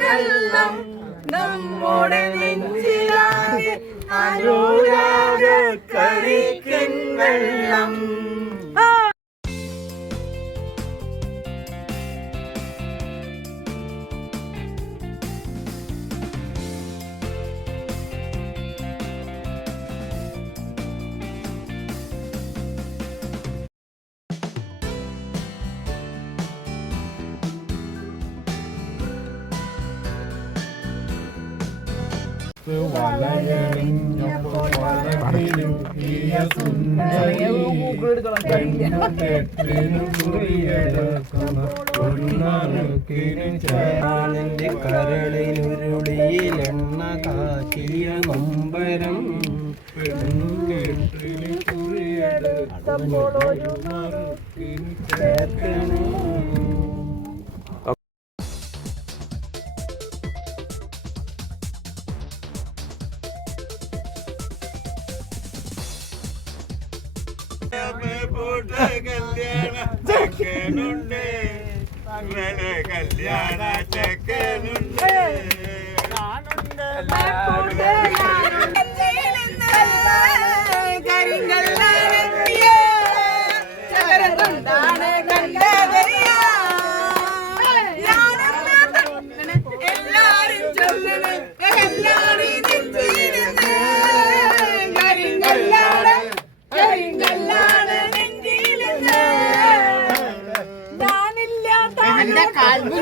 വെള്ളം നമ്മുടെ നെഞ്ചിലാകെ അനുരാഗ കരിക്കിൻ വെള്ളം. കരളിനുരുളിയിലെണ്ണ കാച്ചിയ നൊമ്പരം കല്യാണ ചെക്കനുണ്ട്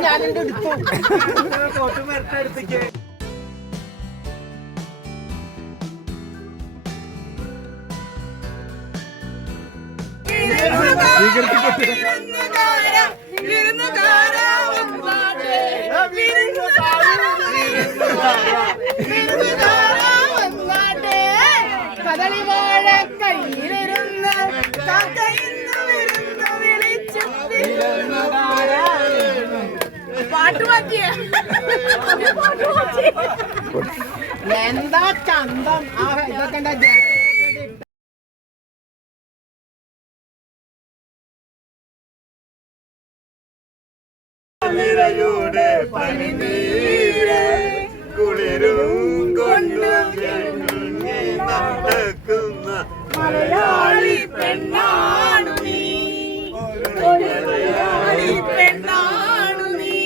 ഞാനെന്റെ എടുത്തു എടുത്തേക്ക് കദളിവാഴ കയ്യിലിരുന്ന് വിളിച്ചു പാട്ട് മാറ്റിയ എന്താ ചന്തം ആ ഇതൊക്കെ നിരയുടെ പനിനീര് കുളിരും കൊണ്ടും നടക്കുന്ന മലയാളി പെണ്ണാണു നീ, മലയാളി പെണ്ണാണു നീ.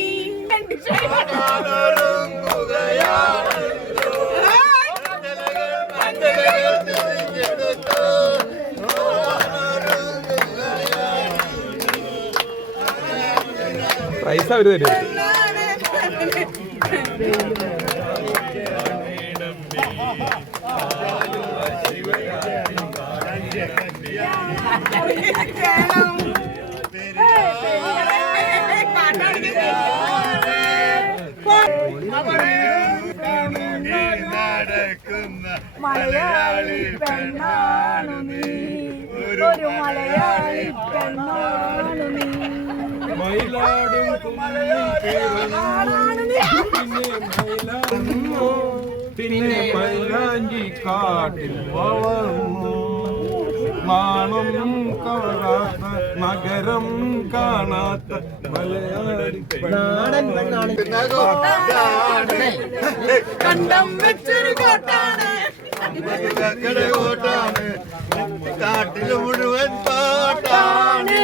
പൈസ അവര് തരും. മലയാളി പെണ്ണാണു നീ, ഒരു മലയാളി പെണ്ണാണു നീ. മയിലാടും പിന്നെ മൈലാഞ്ചി കാട്ടിൽ വളർന്നു മാണം കാണാത്ത നഗരം കാണാത്ത മലയാളി പെണ്ണാണ്. കണ്ടം വെച്ചൊരു കോട്ടാണ്, കോട്ടാണ്, കാട്ടില് മുഴുവൻ പാട്ടാണ്.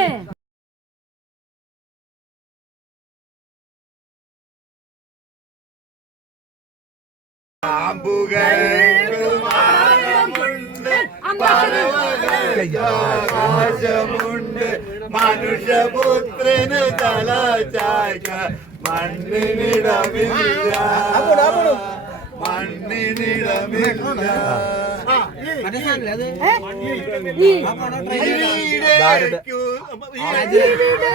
ആകാശമുണ്ട് മനുഷ്യപുത്രന് തല ചായ്ക്ക മണ്ണിനിടമില്ല, മണ്ണിനിടമില്ല.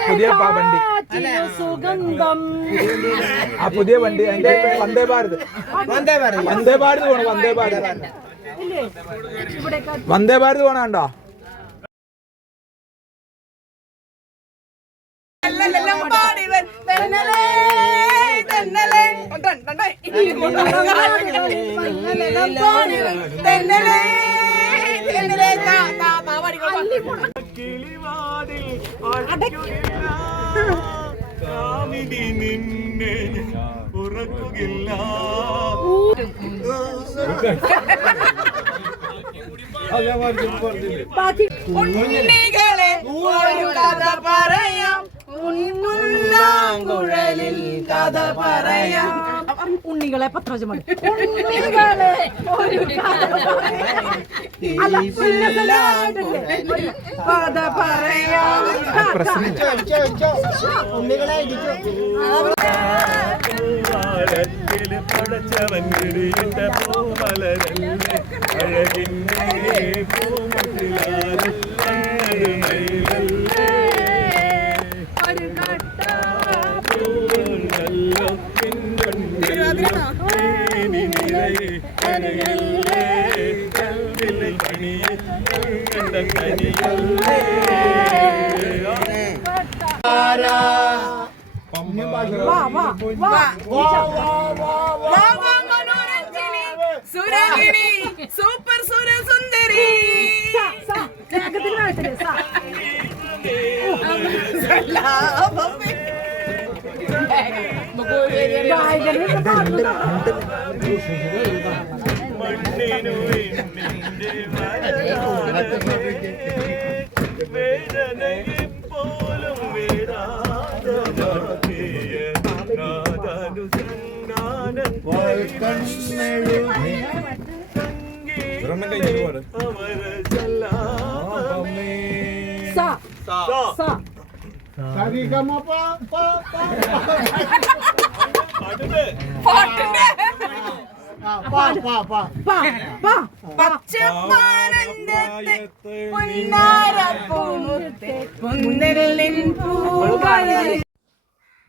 പുതിയ വണ്ടി, സുഗന്ധം, ആ പുതിയ വണ്ടി അതിന്റെ വന്ദേ ഭാരത്, വന്ദേ ഭാരത് പോണം, വന്ദേ ഭാരത്, വന്ദേ ഭാരത് പോണോ? നിന്നെ ഉറക്കുകയില്ല. ഉണ്ണികളെ ഒരു കഥ പറയാം, ഉണ്ണുന്നാങ്കുഴലിൽ കഥ പറയാം. ഉണ്ണികളെ പത്രജമാണ്. ഉണ്ണികളെ ഒരു കഥ പറയാം. അല്ല, കഥ പറയാം. പൂവാലത്തിൽ പടച്ചവൻ കിരീട പൂമലരല്ലേ അഴകിൻ്റെ പൂമുട്ടിലാലല്ലേ ഒരു കട്ട പൂവുണ്ടല്ലോ പിന്നുണ്ടല്ലോ നീ നിറയെ കനിയല്ലേ കൽവിൽ കനിയെ കണ്ട കനിയല്ലേ സുരഗിണി സൂപ്പർ സുരസുന്ദരി. മണ്ണിനു നിന്റെ വേദനയിൽ പോലും വേദാന്തമാക്കിയ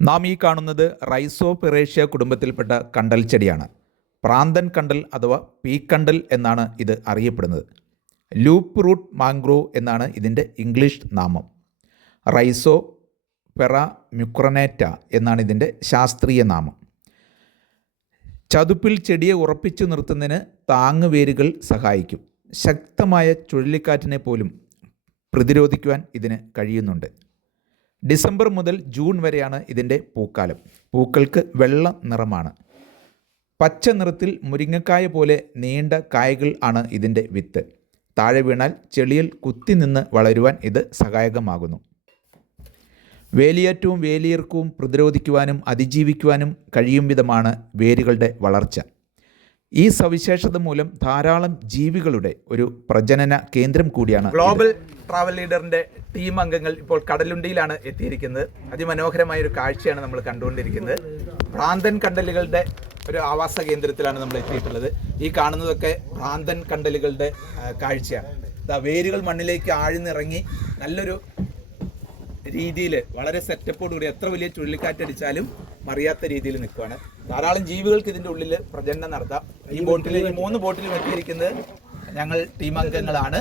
നാം ഈ കാണുന്നത് റൈസോപിറേഷ്യ കുടുംബത്തിൽപ്പെട്ട കണ്ടൽ ചെടിയാണ്. പ്രാന്തൻ കണ്ടൽ അഥവാ പീക്കണ്ടൽ എന്നാണ് ഇത് അറിയപ്പെടുന്നത്. ലൂപ്പ് റൂട്ട് മാംഗ്രോവ് എന്നാണ് ഇതിൻ്റെ ഇംഗ്ലീഷ് നാമം. റൈസോ പെറ മ്യുക്രനേറ്റ എന്നാണ് ഇതിൻ്റെ ശാസ്ത്രീയ നാമം. ചതുപ്പിൽ ചെടിയെ ഉറപ്പിച്ചു നിർത്തുന്നതിന് താങ്ങുവേരുകൾ സഹായിക്കും. ശക്തമായ ചുഴലിക്കാറ്റിനെ പോലും പ്രതിരോധിക്കുവാൻ ഇതിന് കഴിയുന്നുണ്ട്. ഡിസംബർ മുതൽ ജൂൺ വരെയാണ് ഇതിൻ്റെ പൂക്കാലം. പൂക്കൾക്ക് വെള്ള നിറമാണ്. പച്ച നിറത്തിൽ മുരിങ്ങക്കായ പോലെ നീണ്ട കായകൾ ആണ് ഇതിൻ്റെ വിത്ത്. താഴെ വീണാൽ ചെളിയിൽ കുത്തി നിന്ന് വളരുവാൻ ഇത് സഹായകമാകുന്നു. വേലിയേറ്റവും വേലിയിറക്കവും പ്രതിരോധിക്കുവാനും അതിജീവിക്കുവാനും കഴിയും വിധമാണ് വേരുകളുടെ വളർച്ച. ഈ സവിശേഷത മൂലം ധാരാളം ജീവികളുടെ ഒരു പ്രജനന കേന്ദ്രം കൂടിയാണ്. ഗ്ലോബൽ ട്രാവൽ ലീഡറിൻ്റെ ടീം അംഗങ്ങൾ ഇപ്പോൾ കടലുണ്ടിയിലാണ് എത്തിയിരിക്കുന്നത്. അതിമനോഹരമായ ഒരു കാഴ്ചയാണ് നമ്മൾ കണ്ടുകൊണ്ടിരിക്കുന്നത്. ഭ്രാന്തൻ കണ്ടലുകളുടെ ഒരു ആവാസ കേന്ദ്രത്തിലാണ് നമ്മൾ എത്തിയിട്ടുള്ളത്. ഈ കാണുന്നതൊക്കെ ഭ്രാന്തൻ കണ്ടലുകളുടെ കാഴ്ചയാണ്. വേരുകൾ മണ്ണിലേക്ക് ആഴ്ന്നിറങ്ങി നല്ലൊരു രീതിയിൽ വളരെ സെറ്റപ്പോടുകൂടി എത്ര വലിയ ചുഴലിക്കാറ്റടിച്ചാലും മറിയാത്ത രീതിയിൽ നിൽക്കുകയാണ്. ധാരാളം ജീവികൾക്ക് ഇതിൻ്റെ ഉള്ളിൽ പ്രജനനം നടത്താം. ഈ 3 ബോട്ടിലും എത്തിയിരിക്കുന്നത് ഞങ്ങൾ ടീം അംഗങ്ങളാണ്.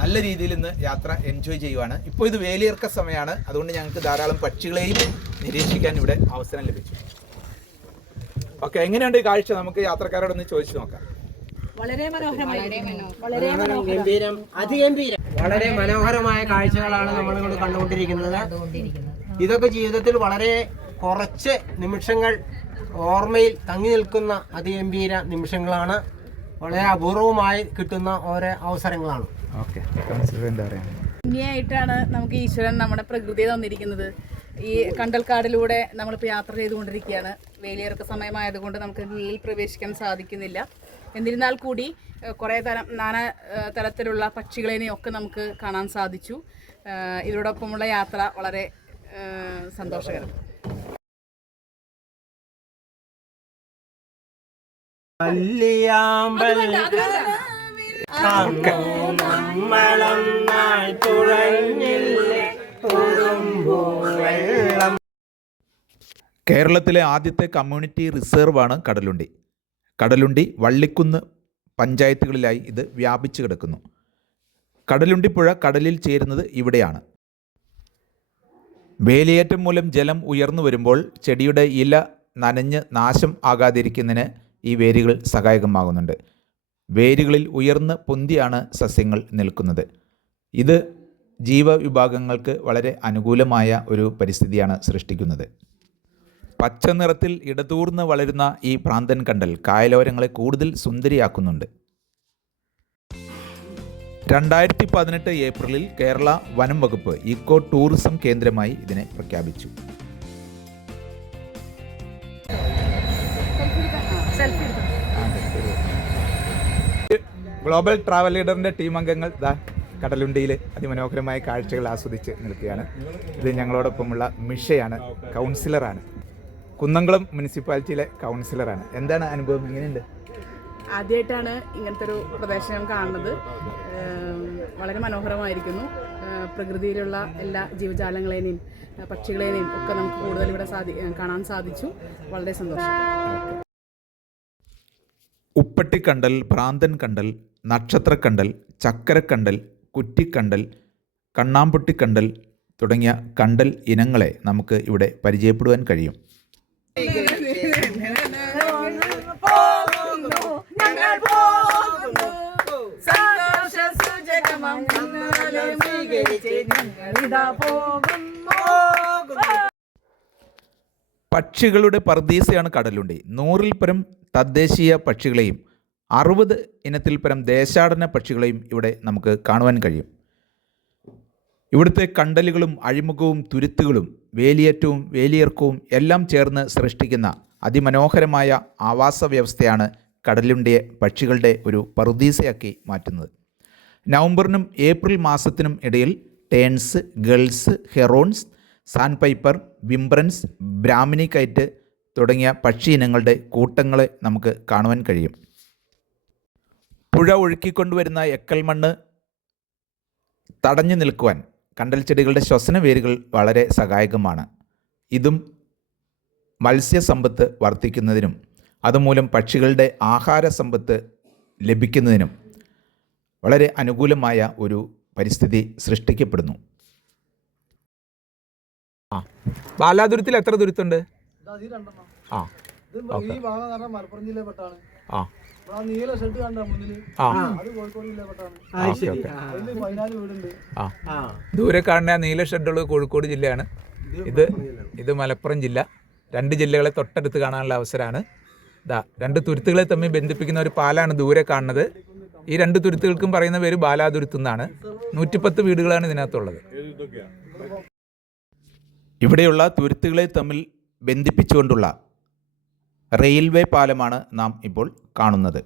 നല്ല രീതിയിൽ ഇന്ന് യാത്ര എൻജോയ് ചെയ്യുവാണ്. ഇപ്പോൾ ഇത് വേലിയിറക്ക സമയമാണ്. അതുകൊണ്ട് ഞങ്ങൾക്ക് ധാരാളം പക്ഷികളെയും നിരീക്ഷിക്കാൻ ഇവിടെ അവസരം ലഭിച്ചു. ഓക്കെ, എങ്ങനെയുണ്ട് ഈ കാഴ്ച? നമുക്ക് യാത്രക്കാരോടൊന്ന് ചോദിച്ചു നോക്കാം. വളരെ മനോഹരമായ കാഴ്ചകളാണ് നമ്മളിവിടെ കണ്ടുകൊണ്ടിരിക്കുന്നത്. ഇതൊക്കെ ജീവിതത്തിൽ വളരെ കുറച്ച് നിമിഷങ്ങൾ ഓർമ്മയിൽ തങ്ങി നിൽക്കുന്ന അതിഗംഭീര നിമിഷങ്ങളാണ്. വളരെ അപൂർവമായി കിട്ടുന്ന ഓരോ അവസരങ്ങളാണ്. ഭംഗിയായിട്ടാണ് നമുക്ക് ഈശ്വരൻ നമ്മുടെ പ്രകൃതിയെ തന്നിരിക്കുന്നത്. ഈ കണ്ടൽക്കാടിലൂടെ നമ്മളിപ്പോൾ യാത്ര ചെയ്തുകൊണ്ടിരിക്കുകയാണ്. വേലിയിറക്ക സമയമായതുകൊണ്ട് നമുക്ക് ഉള്ളിൽ പ്രവേശിക്കാൻ സാധിക്കുന്നില്ല. എന്നിരുന്നാൽ കൂടി കുറേ നാനാ തരത്തിലുള്ള പക്ഷികളെയൊക്കെ നമുക്ക് കാണാൻ സാധിച്ചു. ഇതോടൊപ്പമുള്ള യാത്ര വളരെ സന്തോഷകരം. കേരളത്തിലെ ആദ്യത്തെ കമ്മ്യൂണിറ്റി റിസർവാണ് കടലുണ്ടി. കടലുണ്ടി വള്ളിക്കുന്ന് പഞ്ചായത്തുകളിലായി ഇത് വ്യാപിച്ചു കിടക്കുന്നു. കടലുണ്ടിപ്പുഴ കടലിൽ ചേരുന്നത് ഇവിടെയാണ്. വേലിയേറ്റം മൂലം ജലം ഉയർന്നു വരുമ്പോൾ ചെടിയുടെ ഇല നനഞ്ഞ് നാശം ആകാതിരിക്കുന്നതിന് ഈ വേരുകൾ സഹായകമാകുന്നുണ്ട്. വേരുകളിൽ ഉയർന്ന് പൊന്തിയാണ് സസ്യങ്ങൾ നിൽക്കുന്നത്. ഇത് ജീവവിഭാഗങ്ങൾക്ക് വളരെ അനുകൂലമായ ഒരു പരിസ്ഥിതിയാണ് സൃഷ്ടിക്കുന്നത്. പച്ച നിറത്തിൽ ഇടതൂർന്ന് വളരുന്ന ഈ പ്രാന്തൻ കണ്ടൽ കായലോരങ്ങളെ കൂടുതൽ സുന്ദരിയാക്കുന്നുണ്ട്. 2018 ഏപ്രിലിൽ കേരള വനം വകുപ്പ് ഇക്കോ ടൂറിസം കേന്ദ്രമായി ഇതിനെ പ്രഖ്യാപിച്ചു. ഗ്ലോബൽ ട്രാവൽ ലീഡറിൻ്റെ ടീം അംഗങ്ങൾ കടലുണ്ടിയിൽ അതിമനോഹരമായ കാഴ്ചകൾ ആസ്വദിച്ച് നിൽക്കുകയാണ്. ഇത് ഞങ്ങളോടൊപ്പമുള്ള മിഷയാണ്, കൗൺസിലറാണ്, കുന്നംകുളം മുനിസിപ്പാലിറ്റിയിലെ കൗൺസിലറാണ്. എന്താണ് അനുഭവം, എങ്ങനെയുണ്ട്? ആദ്യമായിട്ടാണ് ഇങ്ങനത്തെ ഒരു പ്രദേശം കാണുന്നത്. വളരെ മനോഹരമായിരിക്കുന്നു. പ്രകൃതിയിലുള്ള എല്ലാ ജീവജാലങ്ങളെയും പക്ഷികളെയും ഒക്കെ നമുക്ക് കൂടുതൽ ഇവിടെ കാണാൻ സാധിച്ചു. വളരെ സന്തോഷം. ഉപ്പട്ടിക്കണ്ടൽ, ഭ്രാന്തൻ കണ്ടൽ, നക്ഷത്രക്കണ്ടൽ, ചക്കരക്കണ്ടൽ, കുറ്റിക്കണ്ടൽ, കണ്ണാമ്പൊട്ടിക്കണ്ടൽ തുടങ്ങിയ കണ്ടൽ ഇനങ്ങളെ നമുക്ക് ഇവിടെ പരിചയപ്പെടുവാൻ കഴിയും. പക്ഷികളുടെ പർദീസയാണ് കടലുണ്ടി. 100-ൽ പരം തദ്ദേശീയ പക്ഷികളെയും 60 ഇനത്തിൽ പരം ദേശാടന പക്ഷികളെയും ഇവിടെ നമുക്ക് കാണുവാൻ കഴിയും. ഇവിടുത്തെ കണ്ടലുകളും അഴിമുഖവും തുരുത്തുകളും വേലിയേറ്റവും വേലിയിറക്കവും എല്ലാം ചേർന്ന് സൃഷ്ടിക്കുന്ന അതിമനോഹരമായ ആവാസ വ്യവസ്ഥയാണ് കടലുണ്ടിയെ പക്ഷികളുടെ ഒരു പറുദീസയാക്കി മാറ്റുന്നത്. നവംബറിനും ഏപ്രിൽ മാസത്തിനും ഇടയിൽ terns, gulls, herons, sandpiper, whimbrels, brahminy kite തുടങ്ങിയ പക്ഷി ഇനങ്ങളുടെ കൂട്ടങ്ങളെ നമുക്ക് കാണുവാൻ കഴിയും. പുഴ ഒഴുക്കിക്കൊണ്ടുവരുന്ന എക്കൽ മണ്ണ് തടഞ്ഞു നിൽക്കുവാൻ കണ്ടൽ ചെടികളുടെ ശ്വസന വേരുകൾ വളരെ സഹായകമാണ്. ഇതും മത്സ്യസമ്പത്ത് വർദ്ധിക്കുന്നതിനും അതുമൂലം പക്ഷികളുടെ ആഹാര സമ്പത്ത് ലഭിക്കുന്നതിനും വളരെ അനുകൂലമായ ഒരു പരിസ്ഥിതി സൃഷ്ടിക്കപ്പെടുന്നു. ബാലാതുരത്തിൽ എത്ര തുരുത്തുണ്ട്? ആ, ഈ ഭാഗം എന്ന് പറഞ്ഞാൽ മലപ്പുറം ജില്ലയിൽപ്പെട്ടാണ്. ആ, നീല ഷെഡ് കണ്ട മുന്നില്, ആ, അത് കോഴിക്കോട് ജില്ലയിൽപ്പെട്ടാണ്. Okay okay. അതില് 14 വീടുണ്ട്. ആ, ദൂരെ കാണുന്ന നീല ഷെഡുള്ളത് കോഴിക്കോട് ജില്ലയാണ്. ഇത് മലപ്പുറം ജില്ല. 2 ജില്ലകളെ തൊട്ടടുത്ത് കാണാനുള്ള അവസരമാണ്. 2 തുരുത്തുകളെ തമ്മിൽ ബന്ധിപ്പിക്കുന്ന ഒരു പാലാണ് ദൂരെ കാണുന്നത്. ഈ 2 തുരുത്തുകൾക്കും പറയുന്ന പേര് ബാലാതുരുത്ത് എന്നാണ്. 110 വീടുകളാണ് ഇതിനകത്തുള്ളത്. ഇവിടെയുള്ള തുരുത്തുകളെ തമ്മിൽ ബന്ധിപ്പിച്ചുകൊണ്ടുള്ള റെയിൽവേ പാലമാണ് നാം ഇപ്പോൾ കാണുന്നത്.